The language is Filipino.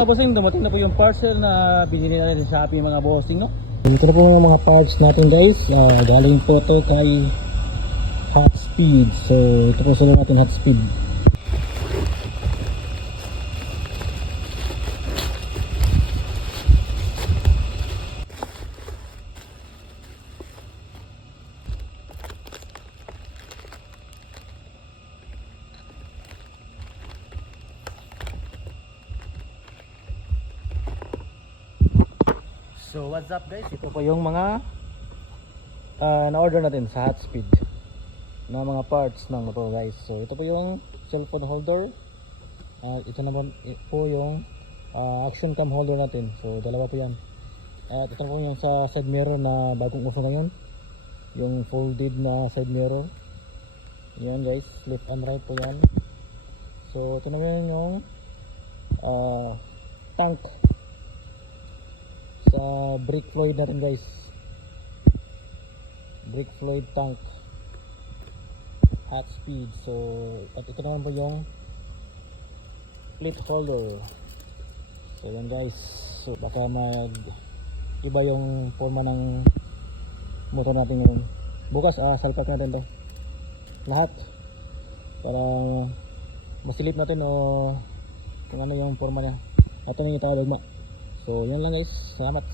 Bossing, dumating na po yung parcel na binili natin sa Shopee mga bossing, no? Ito na po yung mga parts natin guys. Ah, galing po to kay Hot Speed. So, ito po sila natin Hot Speed. So what's up guys? Ito po yung mga ah, na-order natin sa Hot Speed na mga parts ng motor guys. So ito po yung cellphone holder. Ah, ito naman po yung ah, action cam holder natin. So dalawa po yan. At ito po yung sa side mirror na bagong uso ngayon. Yung folded na side mirror. Yan guys, left and right po yan. So ito naman yung ah, tank sa brake fluid natin guys. Brake fluid tank hot speed. So at ito naman po yung plate holder. So yan guys. So baka mag iba yung forma ng motor natin ngayon. Bukas ah salpak natin to. Lahat. Para masilip natin o kung ano yung forma niya. Ito na yung tawag ma So, yan lang guys. Salamat.